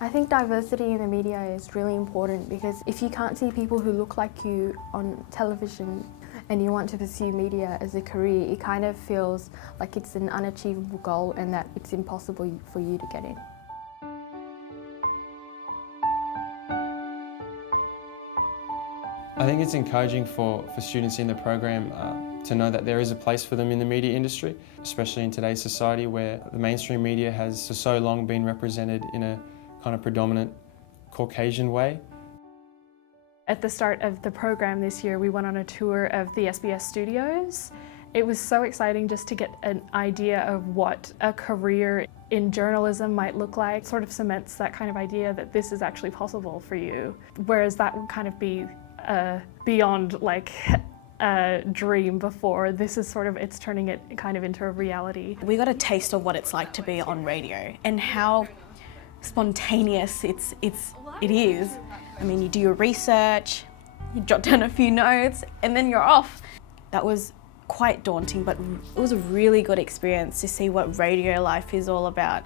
I think diversity in the media is really important because if you can't see people who look like you on television and you want to pursue media as a career, it kind of feels like it's an unachievable goal and that it's impossible for you to get in. I think it's encouraging for students in the program to know that there is a place for them in the media industry, especially in today's society where the mainstream media has for so long been represented in a kind of predominant Caucasian way. At the start of the program this year, we went on a tour of the SBS studios. It was so exciting just to get an idea of what a career in journalism might look like. It sort of cements that kind of idea that this is actually possible for you, whereas that would kind of be beyond like a dream before. This is sort of, it's turning it kind of into a reality. We got a taste of what it's like to be on radio and how spontaneous it is. I mean, you do your research, you jot down a few notes, and then you're off. That was quite daunting, but it was a really good experience to see what radio life is all about.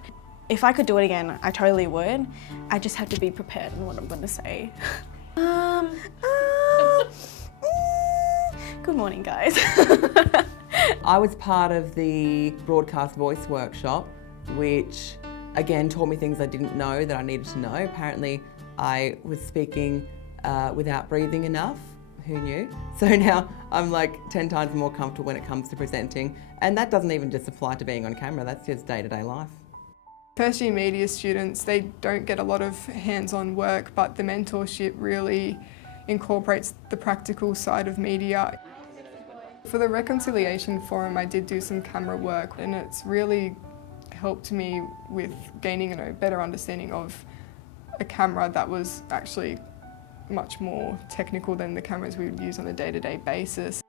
If I could do it again, I totally would. I just have to be prepared in what I'm going to say. Good morning, guys. I was part of the broadcast voice workshop, which again taught me things I didn't know that I needed to know. Apparently I was speaking without breathing enough. Who knew? So now I'm like 10 times more comfortable when it comes to presenting, and that doesn't even just apply to being on camera, that's just day-to-day life. First year media students, they don't get a lot of hands-on work, but the mentorship really incorporates the practical side of media. For the Reconciliation Forum, I did do some camera work, and it's really helped me with gaining a better understanding of a camera that was actually much more technical than the cameras we would use on a day-to-day basis.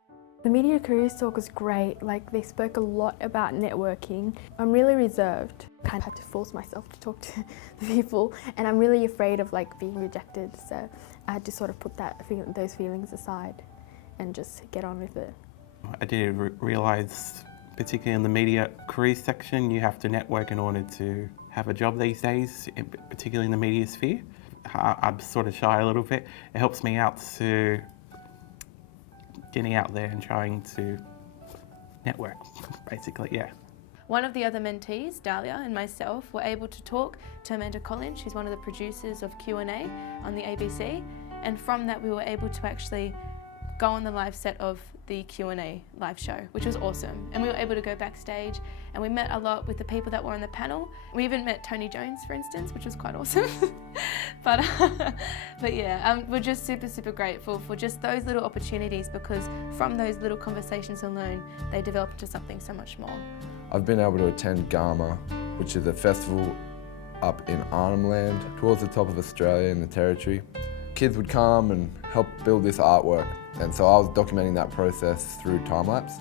The media careers talk was great, like they spoke a lot about networking. I'm really reserved. I kind of had to force myself to talk to the people, and I'm really afraid of like being rejected, so I had to sort of put those feelings aside and just get on with it. I did realise, particularly in the media careers section, you have to network in order to have a job these days, particularly in the media sphere. I'm sort of shy a little bit. It helps me out to getting out there and trying to network, basically, yeah. One of the other mentees, Dahlia, and myself were able to talk to Amanda Collins. She's one of the producers of Q&A on the ABC, and from that we were able to actually go on the live set of the Q&A live show, which was awesome. And we were able to go backstage and we met a lot with the people that were on the panel. We even met Tony Jones, for instance, which was quite awesome. but yeah, we're just super grateful for just those little opportunities, because from those little conversations alone, they develop into something so much more. I've been able to attend Gama, which is a festival up in Arnhem Land, towards the top of Australia in the Territory. Kids would come and help build this artwork, and so I was documenting that process through time-lapse.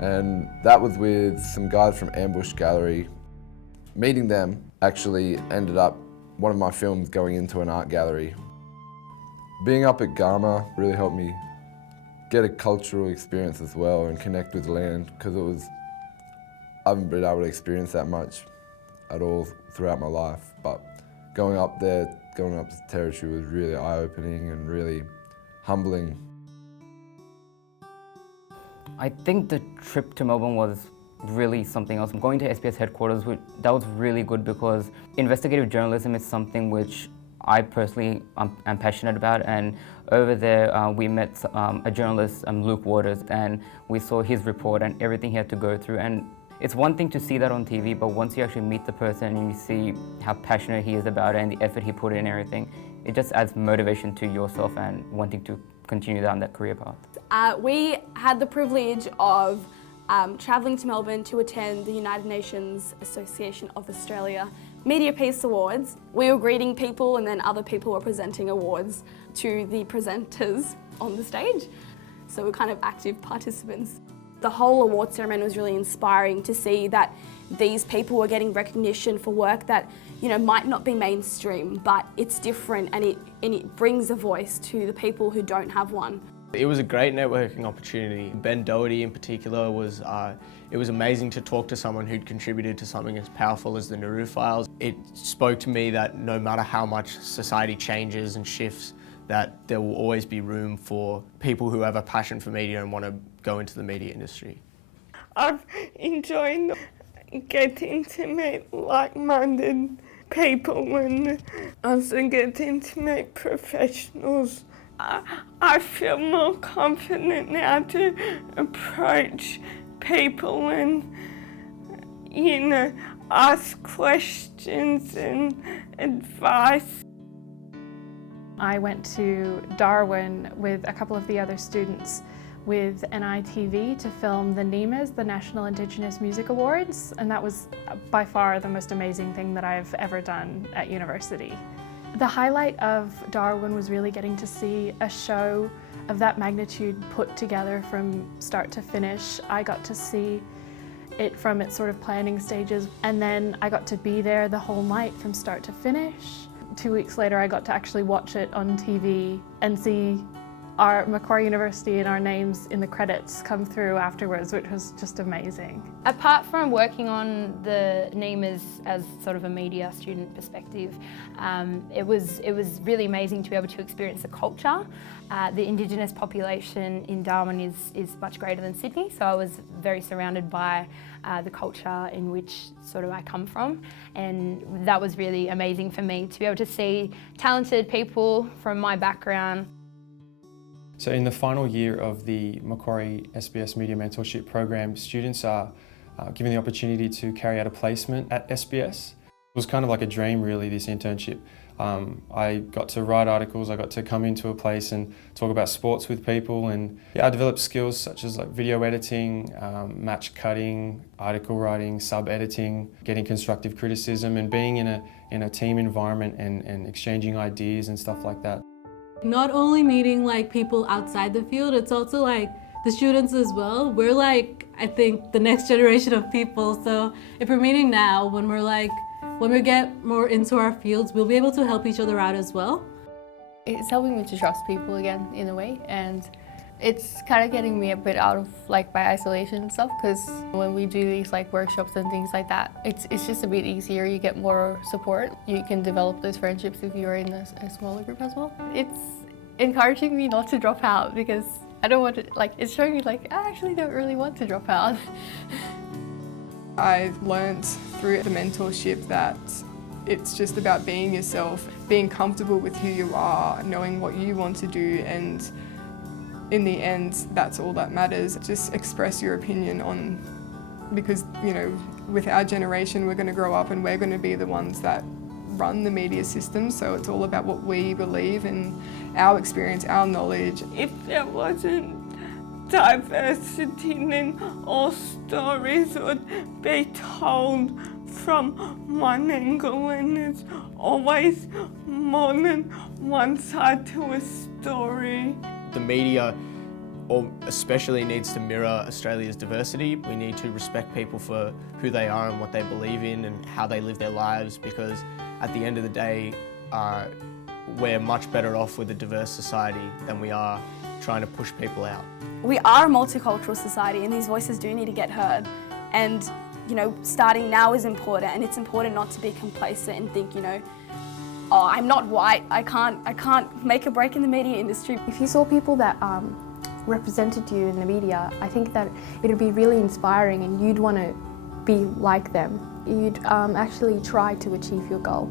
And that was with some guys from Ambush Gallery. Meeting them actually ended up one of my films going into an art gallery. Being up at Gama really helped me get a cultural experience as well and connect with the land, because I haven't been able to experience that much at all throughout my life. But going up there, going up to the Territory was really eye-opening and really humbling. I think the trip to Melbourne was really something else. Going to SBS headquarters, that was really good, because investigative journalism is something which I personally am passionate about, and over there we met a journalist, Luke Waters, and we saw his report and everything he had to go through. And it's one thing to see that on TV, but once you actually meet the person and you see how passionate he is about it and the effort he put in and everything, it just adds motivation to yourself and wanting to continue down that career path. We had the privilege of travelling to Melbourne to attend the United Nations Association of Australia Media Peace Awards. We were greeting people, and then other people were presenting awards to the presenters on the stage. So we're kind of active participants. The whole award ceremony was really inspiring to see that these people were getting recognition for work that, might not be mainstream, but it's different, and it brings a voice to the people who don't have one. It was a great networking opportunity. Ben Doherty in particular was, it was amazing to talk to someone who'd contributed to something as powerful as the Nauru files. It spoke to me that no matter how much society changes and shifts, that there will always be room for people who have a passion for media and want to go into the media industry. I've enjoyed getting to meet like-minded people and also getting to meet professionals. I feel more confident now to approach people and, you know, ask questions and advice. I went to Darwin with a couple of the other students with NITV to film the NEMAs, the National Indigenous Music Awards, and that was by far the most amazing thing that I've ever done at university. The highlight of Darwin was really getting to see a show of that magnitude put together from start to finish. I got to see it from its sort of planning stages, and then I got to be there the whole night from start to finish. 2 weeks later I got to actually watch it on TV and see our Macquarie University and our names in the credits come through afterwards, which was just amazing. Apart from working on the NEMAs as sort of a media student perspective, it was really amazing to be able to experience the culture. The Indigenous population in Darwin is much greater than Sydney, so I was very surrounded by the culture in which sort of I come from, and that was really amazing for me to be able to see talented people from my background. So in the final year of the Macquarie SBS Media Mentorship Program, students are given the opportunity to carry out a placement at SBS. It was kind of like a dream really, this internship. I got to write articles, I got to come into a place and talk about sports with people, and yeah, I developed skills such as like video editing, match cutting, article writing, sub-editing, getting constructive criticism, and being in a team environment and exchanging ideas and stuff like that. Not only meeting like people outside the field, it's also like the students as well. We're like, I think, the next generation of people. So if we're meeting now, when we get more into our fields, we'll be able to help each other out as well. It's helping me to trust people again in a way, and it's kind of getting me a bit out of like my isolation and stuff, because when we do these like workshops and things like that, it's just a bit easier. You get more support. You can develop those friendships if you're in a smaller group as well. It's encouraging me not to drop out, because I don't want to, like, it's showing me like I actually don't really want to drop out. I've learnt through the mentorship that it's just about being yourself, being comfortable with who you are, knowing what you want to do, and in the end, that's all that matters. Just express your opinion on, because, you know, with our generation, we're going to grow up and we're going to be the ones that run the media system, so it's all about what we believe and our experience, our knowledge. If there wasn't diversity, then all stories would be told from one angle, and there's always more than one side to a story. The media especially needs to mirror Australia's diversity. We need to respect people for who they are and what they believe in and how they live their lives, because at the end of the day, we're much better off with a diverse society than we are trying to push people out. We are a multicultural society, and these voices do need to get heard. And, you know, starting now is important, and it's important not to be complacent and think, you know, oh, I'm not white, I can't make a break in the media industry. If you saw people that represented you in the media, I think that it would be really inspiring and you'd want to be like them. You'd actually try to achieve your goal.